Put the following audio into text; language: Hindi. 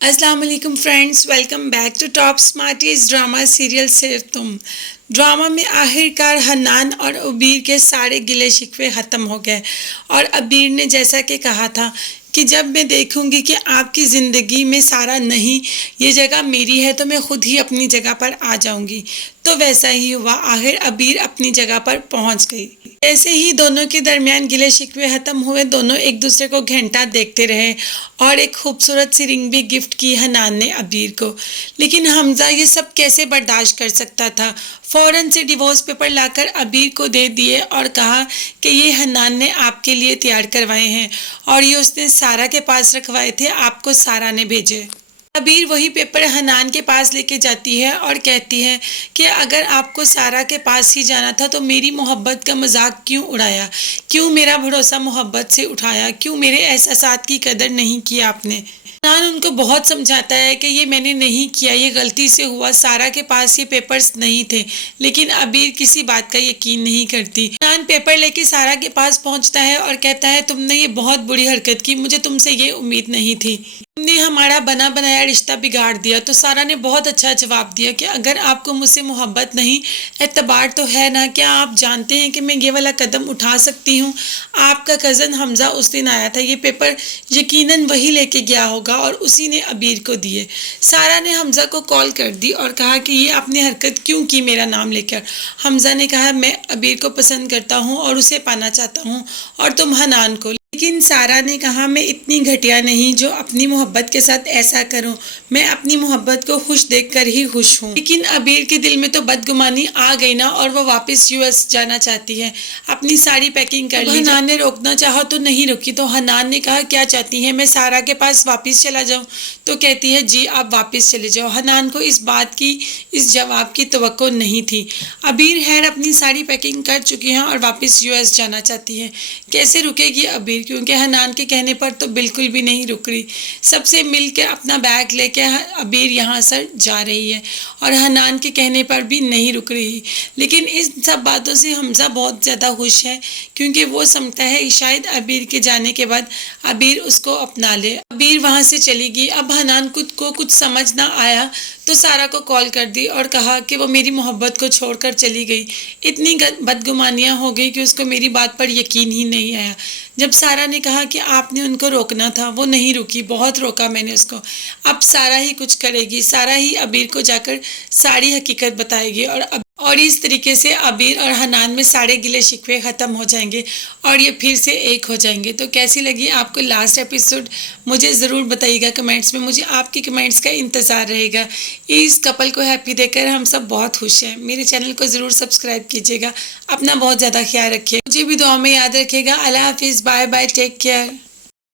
अस्सलाम वालेकुम friends, welcome back to Top Smarties drama serial Sirf Tum. Drama में आखिरकार हन्नान और अबीर के सारे गिले शिकवे ख़त्म हो गए और अबीर ने जैसा कि कहा था कि जब मैं देखूंगी कि आपकी ज़िंदगी में सारा नहीं, ये जगह मेरी है, तो मैं खुद ही अपनी जगह पर आ जाऊंगी। तो वैसा ही हुआ, आखिर अबीर अपनी जगह पर पहुंच गई। ऐसे ही दोनों के दरमियान गिले शिकवे ख़त्म हुए। दोनों एक दूसरे को घंटा देखते रहे और एक खूबसूरत सी रिंग भी गिफ्ट की हनान ने अबीर को। लेकिन हमज़ा ये सब कैसे बर्दाश्त कर सकता था। फ़ौरन से डिवोर्स पेपर लाकर अबीर को दे दिए और कहा कि ये हनान ने आपके लिए तैयार करवाए हैं और ये उसने सारा के पास रखवाए थे, आपको सारा ने भेजे। अबीर वही पेपर हनान के पास लेके जाती है और कहती है कि अगर आपको सारा के पास ही जाना था तो मेरी मोहब्बत का मजाक क्यों उड़ाया, क्यों मेरा भरोसा मोहब्बत से उठाया, क्यों मेरे एहसासात की कदर नहीं की आपने। हनान उनको बहुत समझाता है कि ये मैंने नहीं किया, ये गलती से हुआ, सारा के पास ये पेपर्स नहीं थे। लेकिन अबीर किसी बात का यकीन नहीं करती। हनान पेपर लेके सारा के पास पहुंचता है और कहता है तुमने ये बहुत बुरी हरकत की, मुझे तुमसे ये उम्मीद नहीं थी, तुमने हमारा बना बनाया रिश्ता बिगाड़ दिया। तो सारा ने बहुत अच्छा जवाब दिया कि अगर आपको मुझसे मोहब्बत नहीं, एतबार तो है ना, क्या आप जानते हैं कि मैं ये वाला कदम उठा सकती हूँ। आपका कज़न हमज़ा उस दिन आया था, ये पेपर यकीनन वही लेके गया होगा और उसी ने अबीर को दिए। सारा ने हमज़ा को कॉल कर दी और कहा कि ये आपने हरकत क्यों की मेरा नाम लेकर। हमज़ा ने कहा मैं अबीर को पसंद करता हूँ और उसे पाना चाहता हूँ और तुम हनान को। लेकिन सारा ने कहा मैं इतनी घटिया नहीं जो अपनी मोहब्बत के साथ ऐसा करूं, मैं अपनी मोहब्बत को खुश देखकर ही खुश हूं। लेकिन अबीर के दिल में तो बदगुमानी आ गई ना और वो वापस यूएस जाना चाहती है, अपनी सारी पैकिंग कर ली। हनान ने रोकना चाहा तो नहीं रुकी। तो हनान ने कहा क्या चाहती हैं, मैं सारा के पास वापस चला जाऊं। तो कहती है जी आप वापस चले जाओ। हनान को इस बात की, इस जवाब की तवक्को नहीं थी। अबीर खैर अपनी सारी पैकिंग कर चुकी हैं और वापस यूएस जाना चाहती है। कैसे रुकेगी अबीर, क्योंकि हनान के कहने पर तो बिल्कुल भी नहीं रुक रही। सबसे मिलकर अपना बैग लेके अबीर यहाँ से जा रही है और हनान के कहने पर भी नहीं रुक रही। लेकिन इस सब बातों से हमज़ा बहुत ज़्यादा खुश है क्योंकि वो समझता है कि शायद अबीर के जाने के बाद अबीर उसको अपना ले। अबीर वहाँ से चली गई। अब हनान खुद को कुछ समझ ना आया तो सारा को कॉल कर दी और कहा कि वो मेरी मोहब्बत को छोड़कर चली गई। इतनी बदगुमानियाँ हो गई कि उसको मेरी बात पर यकीन ही नहीं आया। जब सारा ने कहा कि आपने उनको रोकना था, वो नहीं रुकी, बहुत रोका मैंने उसको। अब सारा ही कुछ करेगी, सारा ही अबीर को जाकर सारी हकीकत बताएगी और इस तरीके से अबीर और हनान में सारे गिले शिकवे ख़त्म हो जाएंगे और ये फिर से एक हो जाएंगे। तो कैसी लगी आपको लास्ट एपिसोड, मुझे ज़रूर बताइएगा कमेंट्स में। मुझे आपके कमेंट्स का इंतज़ार रहेगा। इस कपल को हैप्पी देखकर हम सब बहुत खुश हैं। मेरे चैनल को ज़रूर सब्सक्राइब कीजिएगा। अपना बहुत ज़्यादा ख्याल रखिए, मुझे भी दुआ में याद रखिएगा। अल्लाह हाफिज़, बाय बाय, टेक केयर।